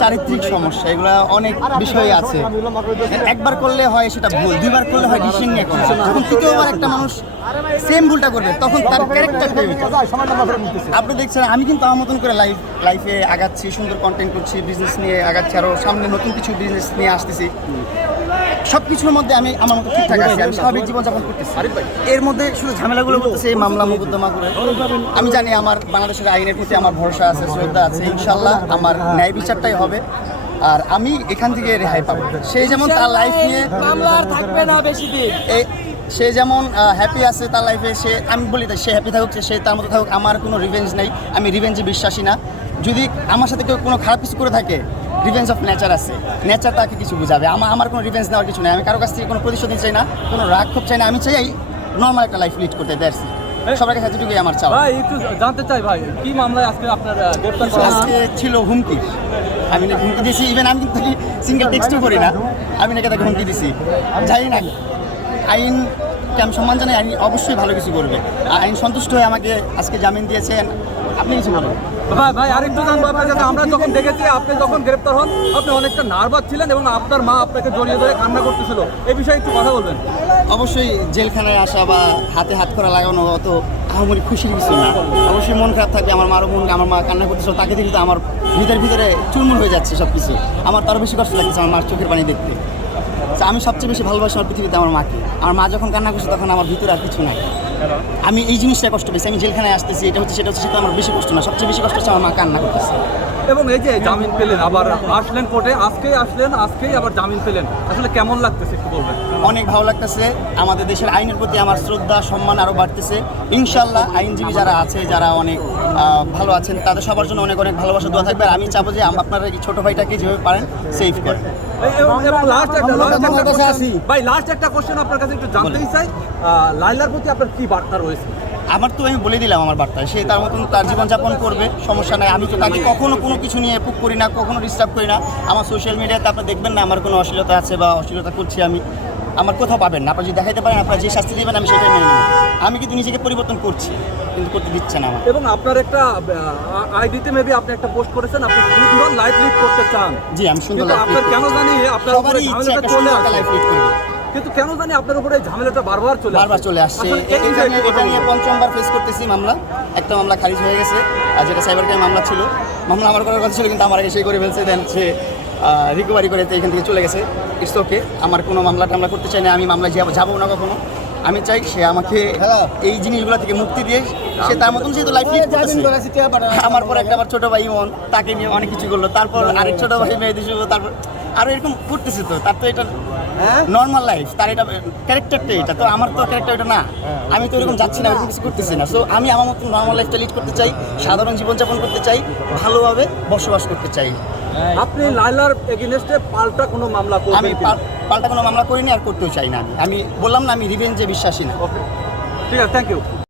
চারিত্রিক সমস্যা, এগুলো অনেক বিষয় আছে। একবার করলে হয় সেটা ভুল, দুইবার করলে হয় ডিসিশন নিয়ে যখন তৃতীয়বার একটা মানুষ সেম ভুলটা করবে, তখন তার ক্যারেক্টার আপনি দেখছেন, আমি কিন্তু আমার মতন করে লাইফ লাইফে আগাচ্ছি, সুন্দর কন্টেন্ট করছি বিজনেস নিয়ে আগাচ্ছি আরও সামনে নতুন কিছু বিজনেস নিয়ে আসতেছি। সব কিছুর মধ্যে আমি আমার মতো ঠিকঠাক আছি আমি স্বাভাবিক জীবনযাপন করতেছি। এর মধ্যে শুধু ঝামেলাগুলো করতেছে এই মামলা মোকদ্দমা করে আমি জানি আমার বাংলাদেশের আইনের প্রতি আমার ভরসা আছে শ্রদ্ধা আছে ইনশাল্লাহ আমার ন্যায় বিচারটাই হবে। আর আমি এখান থেকে রেহাই পাবো। সেই যেমন তার লাইফ নিয়ে মামলা আর থাকবে না বেশি দিন। সে যেমন হ্যাপি আছে তার লাইফে সে আমি বলি তাই সে হ্যাপি থাকুক সে তার মতো থাকুক আমার কোনো রিভেঞ্জ নেই আমি রিভেঞ্জে বিশ্বাসী না। যদি আমার সাথে কেউ কোনো খারাপ কিছু করে থাকে রিভেঞ্জ অফ নেচার আছে। নেচার তাকে কিছু বুঝাবে। আমার আমার কোনো রিভেঞ্জ নেওয়ার কিছু নেই। আমি কারও কাছ থেকে কোনো প্রতিশোধ চাই না কোনো রাগ খুব চাই না। আমি চাই নর্মাল একটা লাইফ লিড করতে দ্যাটস সবার কাছে এতটুকুই আমার চাওয়া। ভাই একটু জানতে চাই ভাই কি মামলায় আজকে আপনার আহ, গ্রেপ্তার করা আজকে ছিল হুমকি। আমি নাকি হুমকি দিয়েছি ইভেন আমি কিন্তু সিঙ্গেল টেক্সটও করি না। আমি নাকি তাকে হুমকি দিছি। জানি না। আইন আমি সম্মান জানাই আইন অবশ্যই ভালো কিছু করবে। আইন সন্তুষ্ট হয়ে আমাকে আজকে জামিন দিয়েছেন আপনি কিছু বলুন? ভাই ভাই আরেকটু জানব আপনার কাছে। আমরা যখন দেখেছি আপনি যখন গ্রেপ্তার হন আপনি অনেকটা নার্ভাস ছিলেন এবং আপনার মা আপনাকে জড়িয়ে ধরে কান্না করতেছিল। এই বিষয়ে একটু কথা বলবেন। অবশ্যই জেলখানায় আসা বা হাতে হাত করা লাগানো অত আহামরি খুশির কিছু না। অবশ্যই মন খারাপ থাকবে আমার মারও মন আমার মা কান্না করতেছিল তাকে দেখে তো আমার ভিতরে ভিতরে চুরমুর হয়ে যাচ্ছে সব কিছু আমার তারও বেশি কষ্ট লাগছে আমার মার চোখের পানি দেখতে। আমি সবচেয়ে বেশি ভালোবাসি আমার পৃথিবীতে আমার মাকে। আমার মা যখন কান্না করছে তখন আমার ভিতরে আর কিছু নাই। আমি এই জিনিসটা কষ্ট পেয়েছি। আমি জেলখানায় আসতেছি এটা হচ্ছে সেটা হচ্ছে সেটা আমার বেশি কষ্ট না সবচেয়ে বেশি কষ্ট হচ্ছে আমার মা কান্না করতেছে। এবং এই যে জামিন পেলেন আবার আসলেন কোর্টে আজকেই আসলেন আজকেই আবার জামিন পেলেন। আসলে কেমন লাগতেছে একটু বলবেন? অনেক ভালো লাগতেছে। আমাদের দেশের আইনের প্রতি আমার শ্রদ্ধা সম্মান আরও বাড়তেছে। ইনশাল্লাহ আইনজীবী যারা আছে যারা অনেক ভালো আছেন তাদের সবার জন্য অনেক অনেক ভালোবাসা দোয়া থাকবে। আর আমি চাবো যে আপনারা এই ছোটো ভাইটাকে যেভাবে পারেন সেভ করেন ভাই লাস্ট একটা কোশ্চেন আপনার কাছে একটু জানতেই চাই। আহ, লাইলার প্রতি আপনার কি বার্তা রয়েছে। আমার তো আমি বলে দিলাম আমার বার্তায় সে তার মতন তার জীবনযাপন করবে সমস্যা নাই। আমি তো তাকে কখনো কোনো কিছু নিয়ে পুক করি না কখনো ডিস্টার্ব করি না। আমার সোশ্যাল মিডিয়াতে আপনি দেখবেন না আমার কোনো অশ্লীলতা আছে বা অশ্লীলতা করছি আমি। আমার কোথাও পাবেন না আপনারা যদি দেখাতে পারেন আপনারা যে শাস্তি দেবেন আমি সেটাই মেনে নেব। আমি কিন্তু নিজেকে পরিবর্তন করছি কিন্তু করতে দিচ্ছে না আমার এবং আপনার একটা আইডিতে মেবি আপনি একটা পোস্ট করেছেন আপনি সুন্দর লাইফ লিড করতে চান। জি আমি সুন্দর আপনার কেন। জানি আপনার সবারই ইচ্ছে একটা সুন্দর লাইফ লিড করবে। কিন্তু কেন জানি আপনার উপরে ঝামেলাটা বারবার চলে? বারবার চলে আসছে। এটা নিয়ে কথা নিয়ে বলুন। পঞ্চমবার ফেস করতেছি মামলা একটা মামলা খারিজ হয়ে গেছে আর যেটা সাইবার ক্রাইম মামলা ছিল। মামলা আমার করার কথা ছিল কিন্তু আমার আগে সেই করে ফেলছে দেন সে রিকভারি করে এখান থেকে চলে গেছে। ইটস ওকে আমার কোনো মামলা টামলা করতে চাই না আমি মামলা যাব যাব না কখনো। আমি চাই সে আমাকে এই জিনিসগুলো থেকে মুক্তি দিয়ে সে তার মতন যেহেতু লাইফ আমার পর একটা আমার ছোট ভাই ইমন তাকে নিয়ে অনেক কিছু করল। তারপর আরেক ছোট ভাই মেয়ে দিছিল তারপর আরও এরকম করতেছে তো তার তো এটা নর্মাল লাইফ তার এটা ক্যারেক্টারটা এটা তো আমার তো ক্যারেক্টার এটা না। আমি তো এরকম যাচ্ছি না এরকম কিছু করতেছি না। সো আমি আমার মতো নর্মাল লাইফটা লিড করতে চাই সাধারণ জীবনযাপন করতে চাই ভালোভাবে বসবাস করতে চাই। আপনি লাইলার এগেনস্টে পাল্টা কোনো মামলা আমি করবেন কিনা? পাল্টা কোনো মামলা করিনি আর করতেও চাই না। আমি আমি বললাম না আমি রিভেঞ্জে বিশ্বাসী না। ওকে ঠিক আছে থ্যাংক ইউ